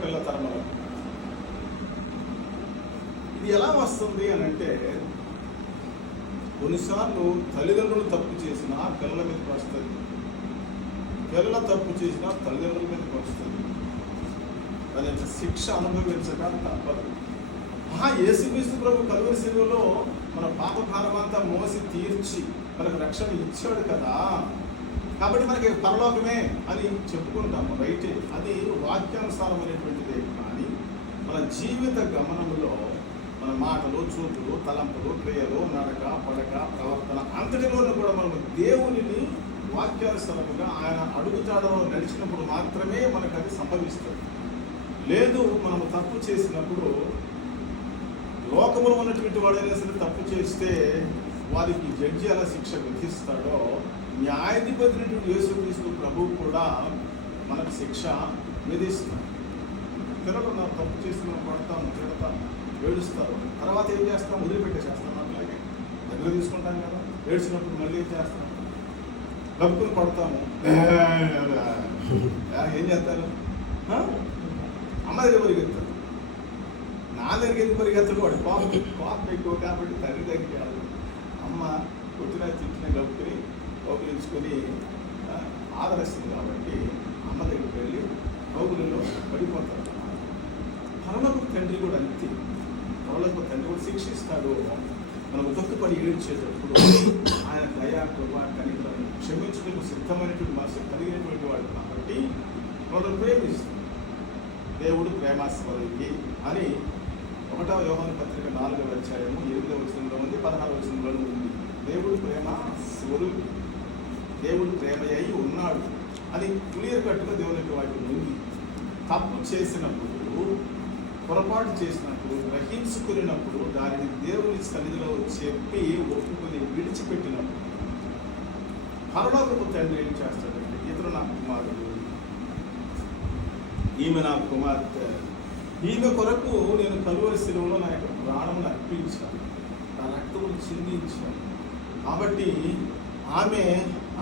పిల్ల తరములకు. ఇది ఎలా వస్తుంది అని అంటే, కొన్నిసార్లు తల్లిదండ్రులు తప్పు చేసినా పిల్లల మీదకి వస్తుంది, పిల్లల తప్పు చేసినా తల్లిదండ్రుల మీదకి వస్తుంది. దాని యొక్క శిక్ష అనుభవించక తప్పదు. యేసుక్రీస్తు ప్రభు కలువరి శిలువలో మన పాప భారమంతా మోసి తీర్చి మనకు రక్షణ ఇచ్చాడు కదా, కాబట్టి మనకి పరలోకమే అని చెప్పుకుంటాము, రైటే. అది వాక్యానుసారమైనటువంటిదే. కానీ మన జీవిత గమనంలో మన మాటలు, చూపులు, తలంపులు, క్రియలు, నడక, పడక, ప్రవర్తన అంతటిలోనూ కూడా మనం దేవునిని వాక్యానుసారముగా ఆయన అడుగుజాడలో నడిచినప్పుడు మాత్రమే మనకు అది సంభవిస్తుంది. లేదు, మనము తప్పు చేసినప్పుడు లోకములో ఉన్నటువంటి వాడైనా సరే తప్పు చేస్తే వారికి జడ్జి ఎలా శిక్ష విధిస్తాడో, న్యాయాధిపతి యేసుక్రీస్తు ప్రభువు కూడా మనకు శిక్ష విధిస్తాడు. పిల్లలు నా తప్పు చేసిన పడతాము, తిడతాము, ఏడుస్తారు. తర్వాత ఏం చేస్తాం? వదిలిపెట్టేసేస్తాం. అలాగే దగ్గర తీసుకుంటాం కదా, ఏడ్చినప్పుడు మళ్ళీ ఏం చేస్తాం? డబ్బులు పడతాము. ఏం చేస్తారు? అమ్మ దగ్గర పరిగెత్తారు. నా దగ్గరికి ఎందుకు పరిగెత్తడు? వాడు కోపం ఎక్కువ కాబట్టి తండ్రి దగ్గరికి వెళ్ళదు. అమ్మ కొట్టిన తిట్టిన గప్పుని కౌగులించుకొని ఆదరిస్తుంది కాబట్టి అమ్మ దగ్గరికి వెళ్ళి కౌగులలో పడిపోతారు. పరలోక తండ్రి కూడా అంతే. పరలోక తండ్రి కూడా శిక్షిస్తాడు. మనం దుఃఖపడి ఏడ్చేటప్పుడు ఆయన దయా, కృప, కనికరం, క్షమించడానికి సిద్ధమైనటువంటి మనసు కలిగినటువంటి వాడు కాబట్టి మనం ప్రేమిస్తాం. దేవుడు ప్రేమాస్వరూపి అని 1వ యోహాను పత్రిక 4వ అధ్యాయము 8వ వచనంలో ఉంది, 16వ వచనంలో ఉంది. దేవుడు ప్రేమ స్వరూపి, దేవుడు ప్రేమయ్యి ఉన్నాడు అని క్లియర్ కట్గా దేవునికి వాక్యం ఉంది. తప్పు చేసినప్పుడు, పొరపాటు చేసినప్పుడు, గ్రహించుకున్నప్పుడు దానిని దేవుని సన్నిధిలో చెప్పి ఒప్పుకొని విడిచిపెట్టినప్పుడు పరలోకపు తండ్రి ఏం చేస్తాడంటే, ఇతడు నా కుమారుడు, ఈమె నా కుమార్తె, ఈమె కొరకు నేను కలువరి శిలువలో నా యొక్క ప్రాణమును అర్పించాను, నా రక్తమును చిందించాను. కాబట్టి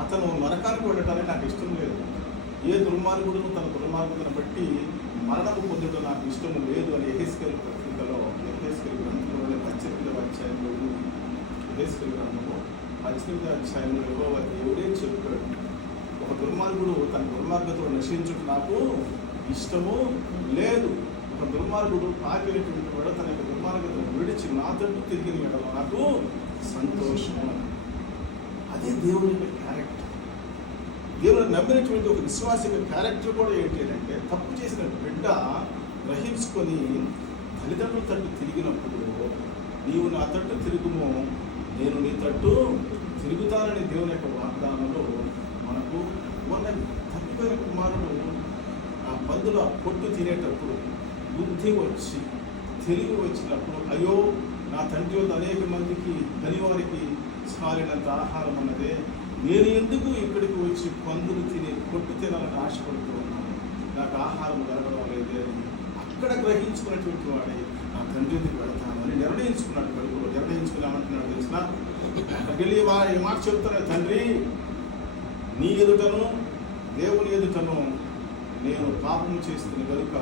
అతను నరకానికి వెళ్ళటానికి నాకు ఇష్టం లేదు. ఏ దుర్మార్గుడును తన దుర్మార్గులను బట్టి మరణము పొందడం నాకు ఇష్టము లేదు అని యెహెజ్కేలు పత్రికలో, యెహెజ్కేలు గ్రంథంలో 18వ అధ్యాయంలో ఉంది. యెహెజ్కేలు గ్రంథము 18వ అధ్యాయంలో యెహోవా దేవుడే చెప్పాడు, ఒక దుర్మార్గుడు తన దుర్మార్గతను నశించుట నాకు ఇష్టము లేదు. ఒక దుర్మార్గుడు పాపినటువంటి వాడు తన యొక్క దుర్మార్గతను విడిచి నా తట్టు తిరిగిన వేళ నాకు సంతోషము. అదే దేవుని యొక్క క్యారెక్టర్. దేవుని నమ్మినటువంటి ఒక విశ్వాస యొక్క క్యారెక్టర్ కూడా ఏంటి అంటే, తప్పు చేసిన బిడ్డ గ్రహించుకొని తల్లిదండ్రుల తట్టు తిరిగినప్పుడు, నీవు నా తట్టు తిరుగుము, నేను నీ తట్టు తిరుగుతానని దేవుని యొక్క వాగ్దానంలో మనకు ఉన్నది. తప్పిపోయిన కుమారుడు ఆ పందుల పొట్టు తినేటప్పుడు బుద్ధి వచ్చి తెలివి వచ్చినప్పుడు, అయ్యో నా తండ్రి వద్ద అనేక మందికి ధనివారికి చాలినంత ఆహారం ఉన్నదే, నేను ఎందుకు ఇక్కడికి వచ్చి పందులు తిని పొట్టు తినాలని ఆశపడుతూ ఉన్నాను, నాకు ఆహారం దొరకడం లేదే అని అక్కడ గ్రహించుకున్నటువంటి వాడే నా తండ్రి వద్దకు వెళతాను అని నిర్ణయించుకున్నాడు. కడుపులో నిర్ణయించుకున్నామంటున్నాడు. తెలిసిన అక్కడికి వెళ్ళి ఈ మాట చెప్తున్నాడు, తండ్రి నీ ఎదుటను దేవుని ఎదుటను నేను పాపం చేస్తున్న కనుక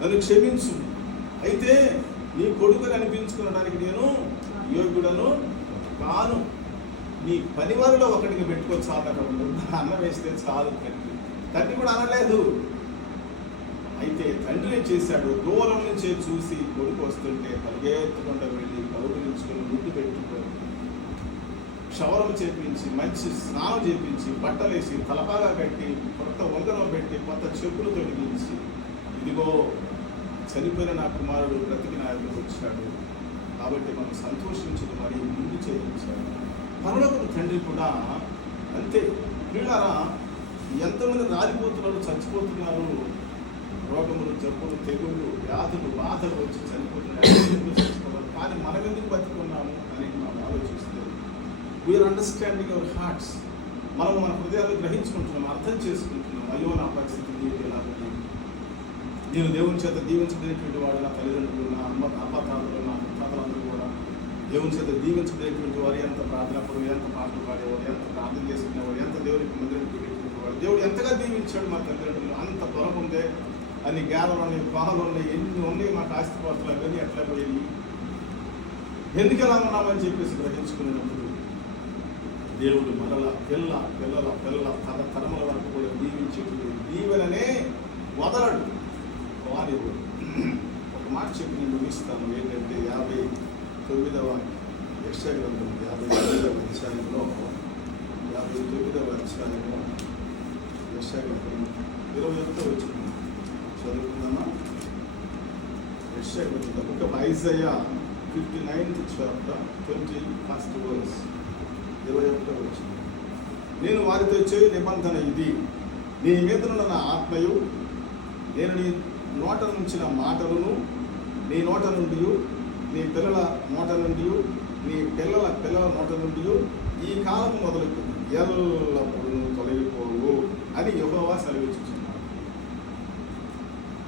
నన్ను క్షమించు, అయితే నీ కొడుకుని అనిపించుకునడానికి నేను యోగ్యుడను కాను, నీ పనివారిలో ఒకటికి పెట్టుకోవచ్చు, అన్నం వేస్తే చాలు. తండ్రి కూడా అనలేదు. అయితే తండ్రి ఏం చేశాడు, దూరం నుంచే చూసి కొడుకు వస్తుంటే పరిగెత్తుకుంటూ వెళ్ళి కౌగిలించుకొని ముద్దు పెట్టుకొని క్షవరం చేపించి మంచి స్నానం చేపించి బట్టలేసి తలపాగా కట్టి కొత్త వంగనం పెట్టి కొత్త చెప్పులు తొడిగించి, ఇదిగో చనిపోయిన నా కుమారుడు బ్రతికి నా దగ్గరకు వచ్చాడు కాబట్టి మనం సంతోషించదు మరి ముందు చేయించాడు. పరలోకపు తండ్రి కూడా అంతే. వీళ్ళారా ఎంతమంది రాలిపోతున్నారు, చచ్చిపోతున్నారు, రోగములు, జబ్బులు, తెగుళ్ళు, వ్యాధులు, బాధలు వచ్చి చనిపోతున్నారు. కానీ మనం ఎందుకు బతుకున్నాము అని మనం ఆలోచిస్తే, వీఆర్ అండర్స్టాండింగ్ అవర్ హార్ట్స్. మనం మన హృదయాలు గ్రహించుకుంటున్నాం, అర్థం చేసుకుంటున్నాం. అయ్యో నా పరిస్థితి ఏంటి, ఎలా ఉంది, నేను దేవుని చేత దీవించబడినటువంటి వాడు, నా తల్లిదండ్రులు, నా అమ్మతాతలు, నా తాతలందరూ కూడా దేవుని చేత దీవించబడినటువంటి వారు. ఎంత ప్రార్థనప్పుడు, ఎంత పాటలు పాడేవాడు, ఎంత ప్రార్థన చేసుకునేవాడు, ఎంత దేవునికి మందిరం పెట్టేటువంటి వాడు. దేవుడు ఎంతగా దీవించాడు మా తల్లిదండ్రులు. అంత పొలం ఉందే అన్ని గేదలు ఉన్నాయి, పాలు ఉన్నాయి, ఎన్ని ఉన్నాయి మాకు ఆస్తిపాస్తులు, అవన్నీ ఎట్లా పోయి ఎందుకు ఎలా ఉన్నామని చెప్పేసి గ్రహించుకునేటప్పుడు దేవుడు మరల పిల్లల తరముల వరకు కూడా దీవించేటువంటి దీవెననే వదలడు వారి. ఒక మాట చెప్పి నేను ముగిస్తాను. ఏంటంటే 59వ యెషయా గ్రంథం 59వ అధ్యాయంలో 59వ అధ్యాయము యెషయా గ్రంథం 21వ వచనం చదువుకుందామా? యెషయా గ్రంథం The book of Isaiah 59th chapter 21st verse 21వ వచనం. నేను వారితో చేయు నిబంధన ఇది, నీ మీదనున్న నా ఆత్మయు, నేను నీ నోట నుంచిన మాటలను నీ నోట నుండి, నీ పిల్లల నోట నుండి, నీ పిల్లల నోట నుండి ఈ కాలం మొదలుకుంది ఎల్లప్పుడూ తొలగిపోవు అని యెహోవా సెలవిచ్చుచున్నాడు.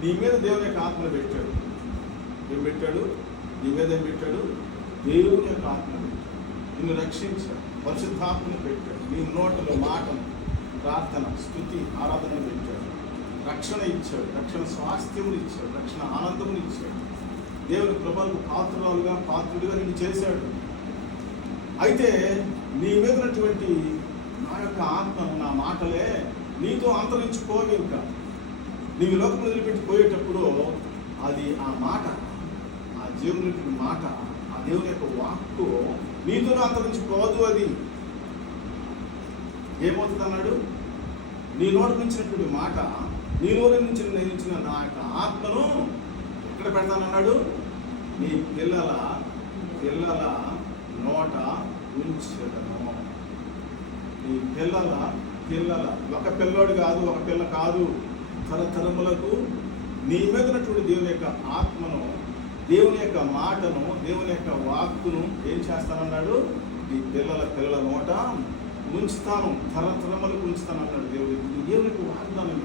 నీ మీద దేవుని యొక్క ఆత్మను పెట్టాడు. ఏం పెట్టాడు? నీ మీద ఏం పెట్టాడు? దేవుని యొక్క ఆత్మను పెట్టాడు. నిన్ను రక్షించాడు. పరిశుద్ధాత్మను పెట్టాడు. నీ నోటలో మాటను, ప్రార్థన, స్తుతి, ఆరాధనను పెట్టాడు. రక్షణ ఇచ్చాడు. రక్షణ స్వాస్థ్యములు ఇచ్చాడు. రక్షణ ఆనందములు ఇచ్చాడు. దేవుని కృపలకు పాత్రుడిగా నిన్ను చేశాడు. అయితే నీ మీద ఉన్నటువంటి నా యొక్క ఆత్మను, నా మాటలే నీతో అంతరించిపోవు. ఇంకా నీవు లోకం వదిలిపెట్టి పోయేటప్పుడు అది ఆ మాట, ఆ దేవుని మాట, ఆ దేవుని యొక్క వాక్కు నీతోనే అంతరించిపోదు. అది ఏమవుతుంది అన్నాడు? నీ నోటి నుంచినటువంటి మాట, నీ నోటి నుంచి నేర్చిన నా యొక్క ఆత్మను ఎక్కడ పెడతానన్నాడు? నీ పిల్లల నోట ఉంచెదను. నీ పిల్లల ఒక పిల్లోడు కాదు, ఒక పిల్ల కాదు, తరతరములకు నీ మీద ఉన్నటువంటి దేవుని యొక్క ఆత్మను, దేవుని యొక్క మాటను, దేవుని యొక్క వాక్కును ఏం చేస్తానన్నాడు? నీ పిల్లల నోట ఉంచుతాను, తరతరములకు ఉంచుతాను అన్నాడు దేవుడు. దేవుని యొక్క వాగ్దానం.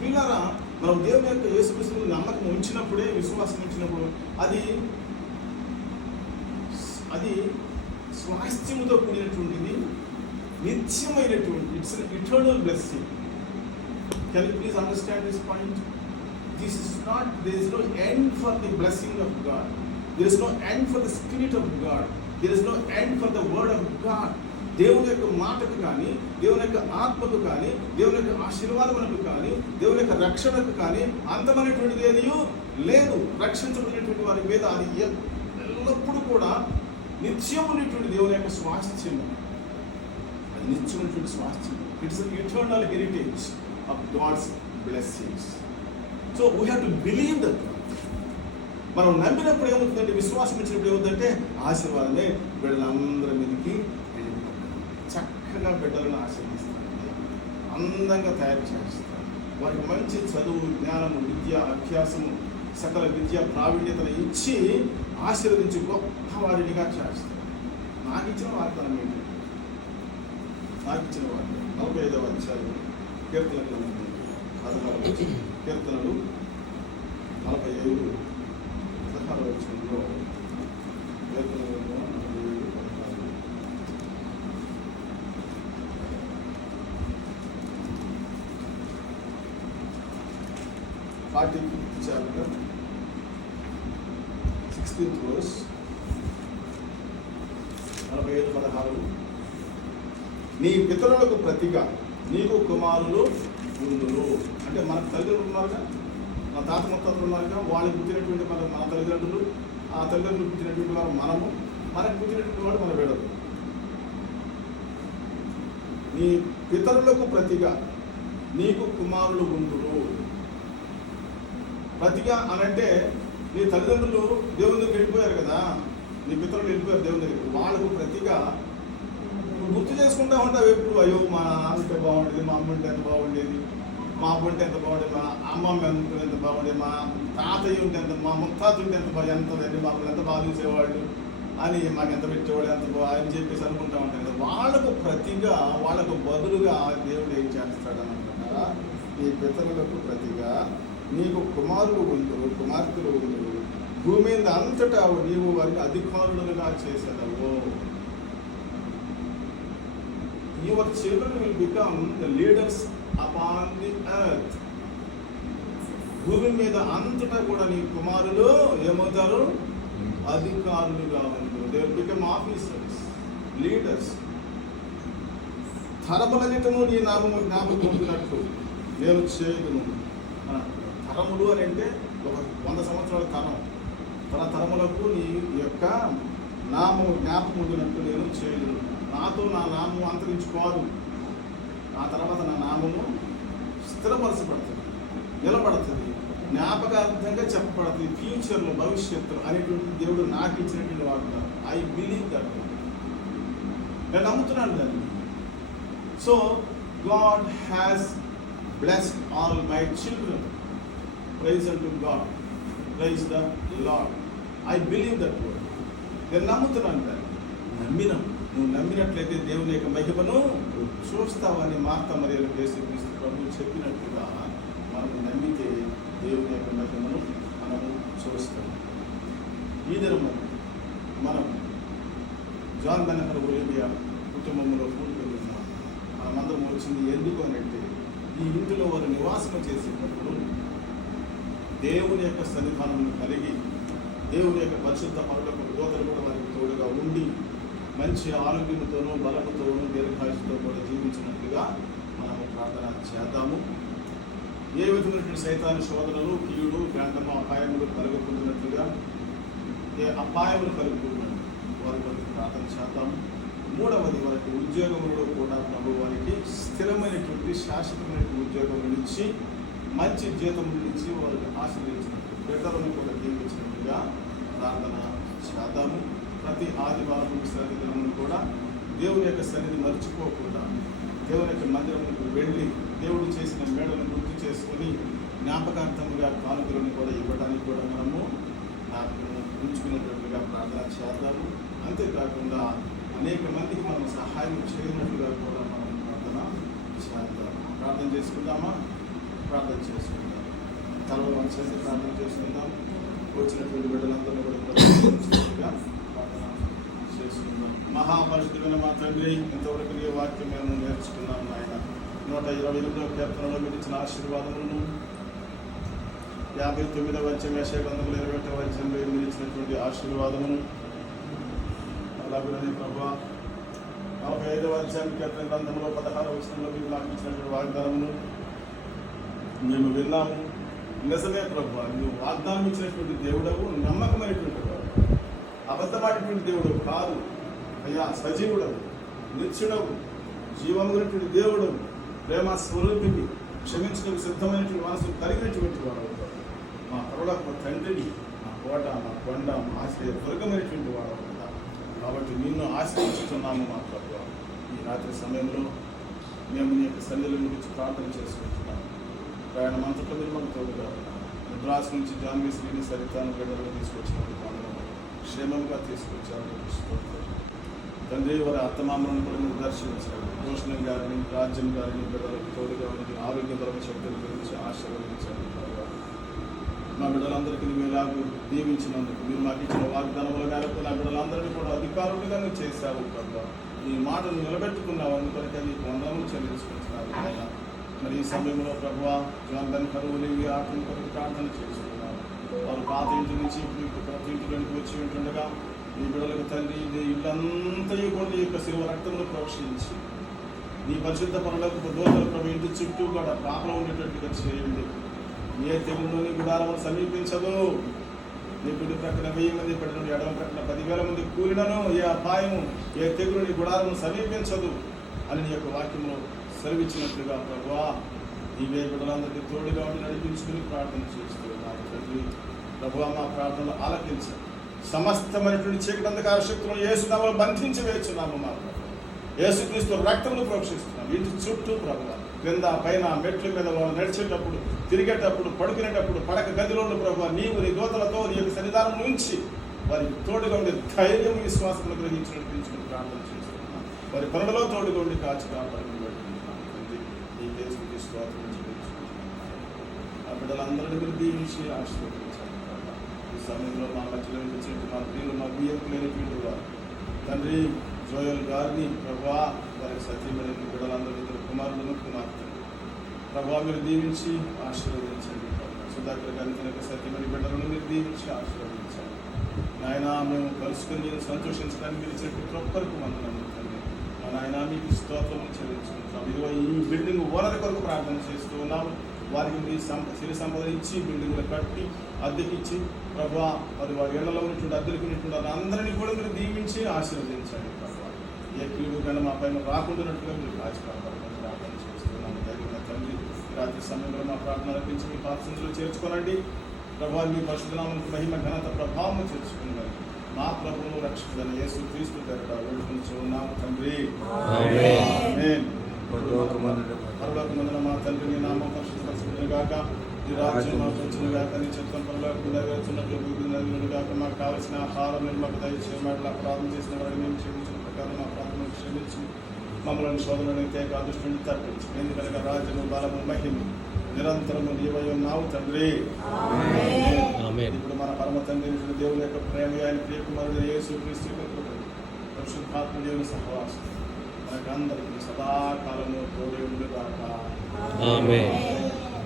పిల్లరా, మనం దేవుని యొక్క యేసుక్రీస్తు నమ్మకం ఉంచినప్పుడే, విశ్వాసం ఉంచినప్పుడు అది స్వాస్థ్యముతో కూడినటువంటిది, నిత్యమైనటువంటి. It's an eternal blessing. Can you please understand this point? There is no end for the blessing of God. There is no end for the Spirit of God. There is no end for the Word of God. దేవుని యొక్క మాటకు కానీ, దేవుని యొక్క ఆత్మకు కానీ, దేవుని యొక్క ఆశీర్వాదములకు కానీ, దేవుని యొక్క రక్షణకు కానీ అంతమైనటువంటిది ఏది లేదు. రక్షించబడినటువంటి వారి మీద అది ఎల్లప్పుడూ కూడా నిత్యం ఉన్నటువంటి దేవుని యొక్క స్వాస్థ్యము, అది నిత్యమైనటువంటి స్వాస్థ్యం. It's an eternal heritage of God's blessings. So we have to believe that. మనం నమ్మినప్పుడు ఏమవుతుందంటే, విశ్వాసం ఇచ్చినప్పుడు ఏమవుతుందంటే, ఆశీర్వాదమే బిడ్డలందరి మీదకి చక్కగా బిడ్డలను ఆశీర్వదిస్తాడు, అందంగా తయారు చేస్తాడు. వారికి మంచి చదువు, జ్ఞానము, విద్య, అభ్యాసము, సకల విద్య ప్రావీణ్యతను ఇచ్చి ఆశీర్వదించి గొప్ప వారినిగా చేస్తాడు. నాకు ఇచ్చిన వాగ్దానం ఏంటి? నాకు ఇచ్చిన వాగ్దానం 45వ అధ్యాయం కీర్తనలు 16 కీర్తనలు 45 16 వచనంలో కీర్తనలు 45 chapter 16th verse 45-16. నీ పితరులకు ప్రతిగా నీకు కుమారులు ఉందురు. అంటే మనకు తల్లిదండ్రులు ఉన్నారుగా, మన తాత ముత్తాతలు ఉన్నారుగా, వాళ్ళకి పుట్టినటువంటి మన తల్లిదండ్రులు, ఆ తల్లిదండ్రులు పుట్టినటువంటి వారు మనము, మనకు పుట్టినటువంటి వాడు మన బిడ్డలు. నీ పితరులకు ప్రతిగా నీకు కుమారులు ఉందురు. ప్రతిగా అనంటే నీ తల్లిదండ్రులు దేవుని దగ్గరికి వెళ్ళిపోయారు కదా, నీ పితరులు వెళ్ళిపోయారు దేవుని దగ్గరికి. వాళ్ళకు ప్రతిగా గుర్తు చేసుకుంటా ఉంటావు ఎప్పుడు, అయ్యో మా నాన్న ఉంటే బాగుండేది, మా అమ్మ ఉంటే ఎంత బాగుండేది, మా అమ్మ ఉంటే ఎంత బాగుండేది, మా అమ్మమ్మ ఎంత బాగుండేది, మా తాతయ్య ఉంటే ఎంత, మా ముత్తాత ఉంటే ఎంతదండి, మాకు ఎంత బాగా చూసేవాళ్ళు అని, మాకు ఎంత పెట్టేవాళ్ళు, ఎంత అని చెప్పేసి అనుకుంటా ఉంటాం కదా. వాళ్ళకు ప్రతిగా, వాళ్ళకు బదులుగా దేవుడు ఏం చేస్తాడనమాట, నీ పితరులకు ప్రతిగా నీకు కుమారులు ఉందరు, కుమార్తెలు ఉందరు, భూమి మీద అంతటా నీవు వారిని అధికారులుగా చేసేదవు. Your children will become the leaders upon the earth. భూమి మీద అంతటా కూడా నీ కుమారులు ఏమవుతారు? అధికారులుగా ఉంటారు. They will become officers, leaders. తరములన్నిటను నీ నామము జ్ఞాపకం ఉంటున్నట్టు నేను చేయదును. తరములు అని అంటే ఒక 100 సంవత్సరాల తరం, తన తరములకు నీ యొక్క నామము జ్ఞాపకం ఉంటున్నట్టు నేను చేయదును. నాతో నా నామము అంతరించుకోదు. ఆ తర్వాత నా నామము స్థిరపరచబడుతుంది, నిలబడుతుంది, జ్ఞాపకార్థంగా చెప్పబడుతుంది ఫ్యూచర్లో, భవిష్యత్తులో అనేటువంటి దేవుడు నాకు ఇచ్చినటువంటి వాగ్దానం. I believe that. నేను నమ్ముతున్నాను దాన్ని. So God has blessed all my children. Praise అంటు God, praise the Lord. I believe that word. నేను నమ్ముతున్నాను దాన్ని. నువ్వు నమ్మినట్లయితే దేవుని యొక్క మహిమను చూస్తావని మార్త మరియలకు యేసుక్రీస్తు ప్రభువు చెప్పినట్టుగా మనము నమ్మితే దేవుని యొక్క మహిమను మనము చూస్తాం. ఈ దినము మనం జాన్ బెనహర్ ఒలివియా కుటుంబంలో కూడుకుంటున్నాం. మనమందరం వచ్చింది ఎందుకు అని అంటే, ఈ ఇంటిలో వారు నివాసం చేసేటప్పుడు దేవుని యొక్క సన్నిధానం కలిగి, దేవుని యొక్క పరిశుద్ధ పనులకు దూతలు కూడా వారికి తోడుగా ఉండి, మంచి ఆరోగ్యంతోనూ బలముతోనూ దీర్ఘాయుషుతో కూడా జీవించినట్లుగా మనము ప్రార్థన చేద్దాము. ఏ విధమైనటువంటి సైతాను శోధనలు, కీడు, గంటము, అపాయములు కలుగుకుంటున్నట్లుగా, ఏ అపాయములు కలుగుతున్నట్టు వారి కొరకు ప్రార్థన చేద్దాము. మూడవది, వారికి ఉద్యోగంలో కూడా ప్రభు వారికి స్థిరమైనటువంటి శాశ్వతమైనటువంటి ఉద్యోగం ఇచ్చి, మంచి జీతం ఇచ్చి వారికి ఆశీర్వదించినట్టు, బిడ్డలను కూడా దీవించినట్టుగా ప్రార్థన చేద్దాము. ప్రతి ఆదివారం విశ్రాంతి దినమును కూడా దేవుని యొక్క సన్నిధి మర్చిపోకుండా దేవుని యొక్క మందిరములకు వెళ్ళి దేవుడు చేసిన మేడలను గుర్తు చేసుకొని జ్ఞాపకార్థముగా కానుకలను కూడా ఇవ్వడానికి కూడా మనము ఉంచుకునేటట్లుగా ప్రార్థన చేద్దాము. అంతేకాకుండా అనేక మందికి మనం సహాయం చేయనట్లుగా కూడా మనం ప్రార్థన చేద్దాం. ప్రార్థన చేసుకుందామా? ప్రార్థన చేసుకుందాం. తలలు వంచేసి ప్రార్థన చేసుకుందాం. వచ్చినటువంటి బిడ్డలందరూ కూడా ప్రార్థన చేసుకుందాం. మహాపరిశుద్ధమైన మా తండ్రి, ఇంతవరకు నీ వాక్యం మేము నేర్చుకున్నాము ఆయన. 128వ కీర్తనలో మీరు ఇచ్చిన ఆశీర్వాదములను, 59వ అధ్యాయం యెషయా గ్రంథంలో 21వ అధ్యాయంలో మీరు ఇచ్చినటువంటి ఆశీర్వాదమును, అలాగే ప్రభా 45వ అధ్యాయం కీర్తన గ్రంథంలో 16వ వచనంలో మీరు నాకు ఇచ్చినటువంటి వాగ్దానమును మేము విన్నాము. నిజమే ప్రభా, నువ్వు వాగ్దానం ఇచ్చినటువంటి దేవుడవు, నమ్మకమైనటువంటి వాడు, అబద్ధమైనటువంటి దేవుడు కాదు అయ్యా. సజీవుడవు, నిత్యుడవు, జీవమైనటువంటి దేవుడు, ప్రేమ స్వరూపిణి, క్షమించడానికి సిద్ధమైనటువంటి మనసు కలిగినటువంటి వాడు, మా పరులకు తండ్రిని, మా కోట, మా కొండ, మా ఆశ్రయ దుర్గమైనటువంటి వాడు కదా. కాబట్టి నిన్ను ఆశ్రయించుతున్నాము మా ప్రభు. ఈ రాత్రి సమయంలో మేము నీ యొక్క సన్నిధిలో గురించి ప్రార్థన చేసుకుంటున్నాము. ప్రయాణం అంతట్లో మీరు మాకు తోడుగా మద్రాసు నుంచి జాన్వీ శ్రీని సరితాను బిడ్డలను తీసుకొచ్చినప్పుడు క్షేమంగా తీసుకొచ్చారు. తండ్రి, వారి అత్తమామలను కూడా మీరు దర్శించారు. రోషణం గారిని, రాజ్యం గారిని బిడ్డలకు తోడుగా ఉండి ఆరోగ్యపరమ శక్తుల గురించి ఆశీర్వదించారు. మా బిడ్డలందరికీ నువ్వు ఎలాగూ దీవించినందుకు, మీరు మాకు ఇచ్చిన వాగ్దానముల మేరకు నా బిడ్డలందరినీ కూడా అధికారులుగా నువ్వు చేశావు ప్రభావ. ఈ మాటను నిలబెట్టుకున్నావు, అందుకనికే నీకు వందనములు చెల్లించుకుంటున్నారు ఆయన. మరి ఈ సమయంలో ప్రభువ జాన్ బెనహర్ ఒలివియా ఆత్మ కొరకు ప్రార్థన చేసుకున్నారు. వారు పాత ఇంటి నుంచి కొత్త ఇంటిలోనికి వచ్చి ఉంటుండగా నీ బిడ్డలకు తండ్రి, నీ ఇల్లంతయు కూడా నీ యొక్క శిలువ రక్తమును ప్రోక్షించి నీ పరిశుద్ధ పనులకు దూతలు ప్రభు ఇంటి చుట్టూ కూడా పాపలు ఉండేటట్టుగా చేయండి. ఏ తెగులోని గుడారమును సమీపించదు. నీ కుడి ప్రక్కన 1000 మంది పడిన, ఎడమ ప్రక్కన 10,000 మంది కూలినను ఏ అపాయము, ఏ తెగులు నీ గుడారమును సమీపించదు అని నీ యొక్క వాక్యంలో సెలవిచ్చినట్లుగా ప్రభువా, నీవే బిడ్డలందరికీ తోడుగా ఉండి నడిపించుకుని ప్రార్థన చేస్తున్నాను తండ్రి. ప్రభువా, మా ప్రార్థనలు ఆలకించండి. సమస్తమైనటువంటి చీకటి అంధకార శక్తులను యేసునామములో బంధించి వేస్తున్నాము. మా యేసుక్రీస్తు రక్తమును ప్రోక్షిస్తున్నాం. ఇంటి చుట్టూ ప్రభువా, క్రింద పైన మెట్ల మీద వాళ్ళు నడిచేటప్పుడు, తిరిగేటప్పుడు, పడుకునేటప్పుడు, పడక గదిలో ప్రభువా, నీవు నీ దూతలతో నీ యొక్క సన్నిధానం నుంచి వారికి తోడుగా ఉండి ధైర్యం, విశ్వాసములు గ్రహించి నడిపించుకుని ప్రార్థన చేస్తున్నాం. వారి పనులలో తోడుగా ఉండి కాచి కాపాడుకుని ఆ బిడ్డలందరినీ మీరు దీవించి ఆశీర్వదించాలి. ఈ సమయంలో మా మధ్యలో వచ్చినట్టు మా ప్రియులు, మా బియ్యకులైనటువంటి వారు తండ్రి జోయల్ గారిని ప్రభా, వారి సత్యమైన బిడ్డలందరూ, ఇద్దరు కుమారులను, కుమార్తెలు ప్రభా మీరు దీవించి ఆశీర్వదించండి. సుధాకర్ గారిని కనుక సత్యమని బిడ్డలను మీరు దీవించి ఆశీర్వదించాలి నాయన. మేము కలుసుకొని నేను సంతోషించడానికి మీరు ఇచ్చిన ప్రతి ఒక్కరికి వందనాలు తండ్రి. మా నాయన మీకు స్తోత్రం చెల్లించుకుంటున్నాం. ఇదిగో ఈ బిల్డింగ్ ఓనర్ కొరకు ప్రార్థన చేస్తూ ఉన్నాము. వారికి మీ సిరి సంపద ఇచ్చి బిల్డింగ్లు కట్టి అద్దెకిచ్చి ప్రభా మరి వారి ఇళ్లలో ఉన్నటువంటి అద్దెలకు ఉన్నటువంటి అందరినీ కూడా మీరు దీవించి ఆశీర్వదించండి ప్రభా. ఏ కీడు కానీ మా పైన రాకుండానట్టుగా మీరు కాచికాపాడమని ప్రార్థన చేస్తున్నాము. ధైర్యంగా తండ్రి రాత్రి సమయంలో మా ప్రార్థన అర్పించి మీ పాత్రలో చేర్చుకోనండి ప్రభా. మీ పరిశుద్ధనామకు మహిమ ఘనత ప్రభావం చేర్చుకున్నారు. మా ప్రభువును రక్షకుడైన యేసు క్రీస్తు పేరిట వేడుకొంచున్నాము తండ్రి. ఆమేన్. పరలోకమందున మా తండ్రి నీ నామం పరిశుద్ధపరచబడును గాక. ఈ రాజ్యం మాకు వచ్చిన గాక. నీ చిత్తం పరలోకము నెరవేర్చున్నట్లు భూమి నెరవేరును గాక. మాకు కావలసిన ఆహారం మాకు దయచేయమని అపరాధం చేసిన వారిని మేము క్షమించిన ప్రకారం మా అపరాధం క్షమించి మమ్మల్ని శోధనని తేక అదృష్టిని తప్పించి ఎందుకనగా రాజ్యము బలము మహిమ నిరంతరము నీవై ఉన్నావు తండ్రి. ఇప్పుడు మన పరమ తండ్రి దేవుని యొక్క ప్రేమ ఆయన ప్రియకుమారుడు యేసు క్రీస్తు యొక్క కృప పరిశుద్ధాత్మ దేవుని సహవాసం మనకందరికీ సదాకాలము తోడే ఉండుగాక.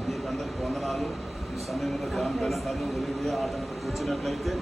మీకు అందరికి వందనాలు. ఈ సమయంలో జాన్ బెనకర్ను ఒలివియా ఆటంకు కూర్చున్నట్లయితే